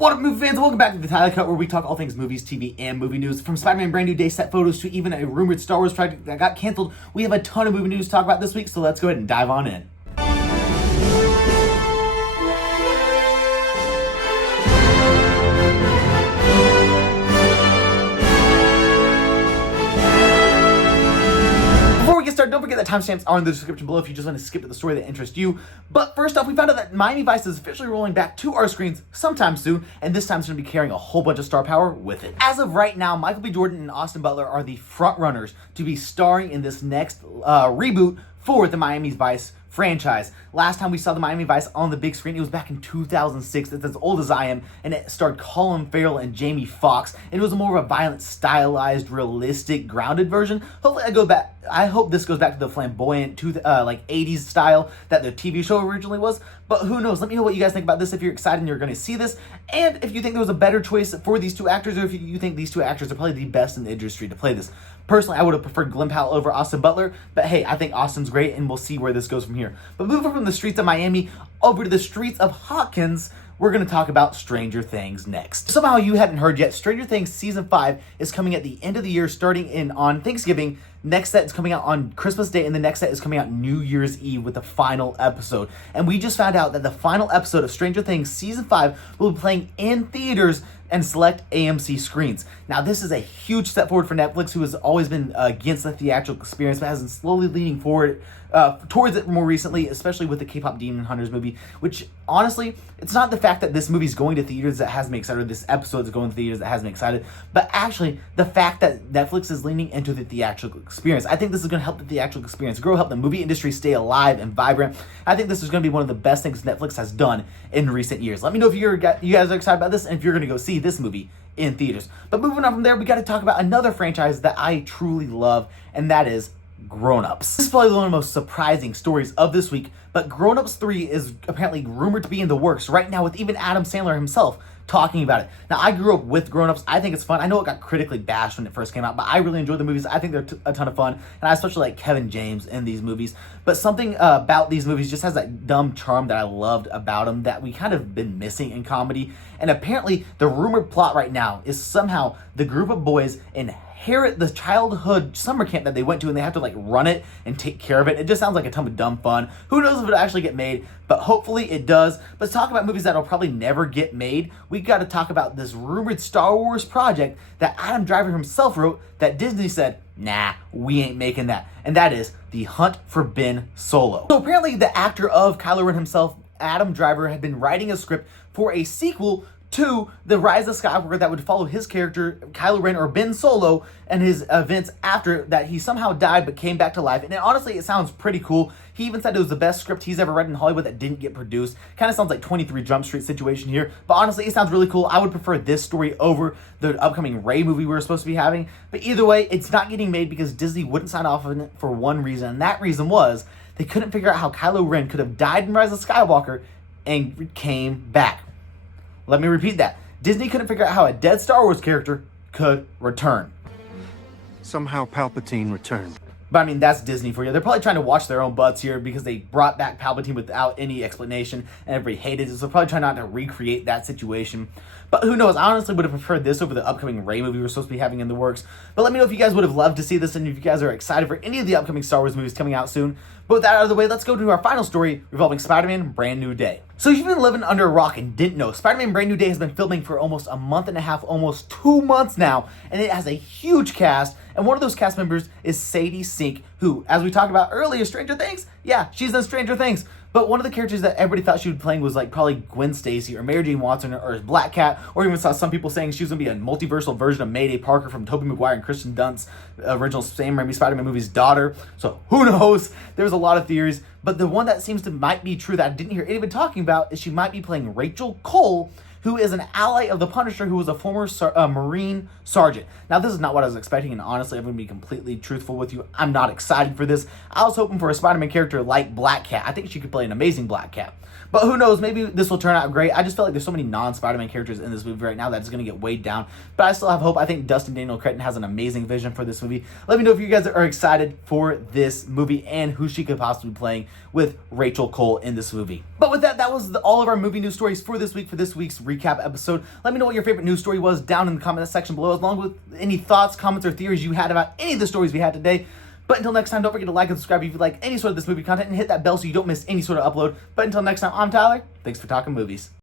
What up, movie fans? Welcome back to the Tyler Cut, where we talk all things movies, TV, and movie news. From Spider-Man Brand New Day set photos to even a rumored Star Wars project that got canceled, we have a ton of movie news to talk about this week, so let's go ahead and dive on in. Before we get started, don't forget that timestamps are in the description below if you just want to skip to the story that interests you. But first off, we found out that Miami Vice is officially rolling back to our screens sometime soon, and this time it's going to be carrying a whole bunch of star power with it. As of right now, Michael B. Jordan and Austin Butler are the front runners to be starring in this next reboot for the Miami Vice franchise. Last time we saw the Miami Vice on the big screen, it was back in 2006. It's as old as I am, and it starred Colin Farrell and Jamie Foxx, and it was more of a violent, stylized, realistic, grounded version. I hope this goes back to the flamboyant, 80s style that the TV show originally was, but who knows? Let me know what you guys think about this, if you're excited and you're going to see this, and if you think there was a better choice for these two actors, or if you think these two actors are probably the best in the industry to play this. Personally, I would have preferred Glenn Powell over Austin Butler, but hey, I think Austin's great, and we'll see where this goes from here. But moving from the streets of Miami over to the streets of Hawkins, we're going to talk about Stranger Things next. Somehow you hadn't heard yet, Stranger Things Season 5 is coming at the end of the year, starting on Thanksgiving. Next set is coming out on Christmas Day, and the next set is coming out New Year's Eve with the final episode. And we just found out that the final episode of Stranger Things Season 5 will be playing in theaters and select AMC screens. Now, this is a huge step forward for Netflix, who has always been against the theatrical experience, but has been slowly leaning forward towards it more recently, especially with the K-pop Demon Hunters movie, which, honestly, it's not the fact that this movie's going to theaters that has me excited, or this episode is going to theaters that has me excited, but actually the fact that Netflix is leaning into the theatrical experience. I think this is going to help the theatrical experience grow, help the movie industry stay alive and vibrant. I think this is going to be one of the best things Netflix has done in recent years. Let me know if you guys are excited about this, and if you're going to go see this movie in theaters. But moving on from there, we got to talk about another franchise that I truly love, and that is Grown Ups. This is probably one of the most surprising stories of this week, but Grown Ups 3 is apparently rumored to be in the works right now, with even Adam Sandler himself talking about it. Now, I grew up with Grown Ups. I think it's fun. I know it got critically bashed when it first came out, but I really enjoy the movies. I think they're a ton of fun, and I especially like Kevin James in these movies. But something about these movies just has that dumb charm that I loved about them that we kind of been missing in comedy. And apparently, the rumored plot right now is somehow the group of boys inherit the childhood summer camp that they went to, and they have to run it and take care of it. It just sounds like a ton of dumb fun. Who knows if it'll actually get made, but hopefully it does. But to talk about movies that'll probably never get made, we got to talk about this rumored Star Wars project that Adam Driver himself wrote that Disney said, nah, we ain't making that. And that is The Hunt for Ben Solo. So apparently the actor of Kylo Ren himself, Adam Driver, had been writing a script for a sequel to The Rise of Skywalker that would follow his character, Kylo Ren, or Ben Solo, and his events after that he somehow died but came back to life. And honestly, it sounds pretty cool. He even said it was the best script he's ever read in Hollywood that didn't get produced. Kind of sounds like 23 Jump Street situation here. But honestly, it sounds really cool. I would prefer this story over the upcoming Rey movie we were supposed to be having. But either way, it's not getting made because Disney wouldn't sign off on it for one reason. And that reason was they couldn't figure out how Kylo Ren could have died in Rise of Skywalker and came back. Let me repeat that. Disney couldn't figure out how a dead Star Wars character could return. Somehow Palpatine returned. But I mean, that's Disney for you. They're probably trying to watch their own butts here because they brought back Palpatine without any explanation and everybody hated it. So they're probably trying not to recreate that situation. But who knows? I honestly would have preferred this over the upcoming Rey movie we're supposed to be having in the works. But let me know if you guys would have loved to see this and if you guys are excited for any of the upcoming Star Wars movies coming out soon. But with that out of the way, let's go to our final story revolving Spider-Man Brand New Day. So if you've been living under a rock and didn't know, Spider-Man Brand New Day has been filming for almost a month and a half, almost 2 months now, and it has a huge cast, and one of those cast members is Sadie Sink, who, as we talked about earlier, Stranger Things, yeah, she's in Stranger Things. But one of the characters that everybody thought she would be playing was probably Gwen Stacy or Mary Jane Watson or Black Cat, or even saw some people saying she was going to be a multiversal version of Mayday Parker from Tobey Maguire and Kristen Dunst's original Sam Raimi Spider-Man movie's daughter. So who knows? There's a lot of theories. But the one that seems to might be true that I didn't hear anyone talking about is she might be playing Rachel Cole, who is an ally of the Punisher, who was a former Marine sergeant. Now, this is not what I was expecting, and honestly, I'm going to be completely truthful with you. I'm not excited for this. I was hoping for a Spider-Man character like Black Cat. I think she could play an amazing Black Cat. But who knows, maybe this will turn out great. I just feel like there's so many non-Spider-Man characters in this movie right now that it's going to get weighed down. But I still have hope. I think Dustin Daniel Cretton has an amazing vision for this movie. Let me know if you guys are excited for this movie and who she could possibly be playing with Rachel Cole in this movie. But with that, that was all of our movie news stories for this week, for this week's recap episode. Let me know what your favorite news story was down in the comment section below, along with any thoughts, comments, or theories you had about any of the stories we had today. But until next time, don't forget to like and subscribe if you like any sort of this movie content, and hit that bell so you don't miss any sort of upload. But until next time, I'm Tyler. Thanks for talking movies.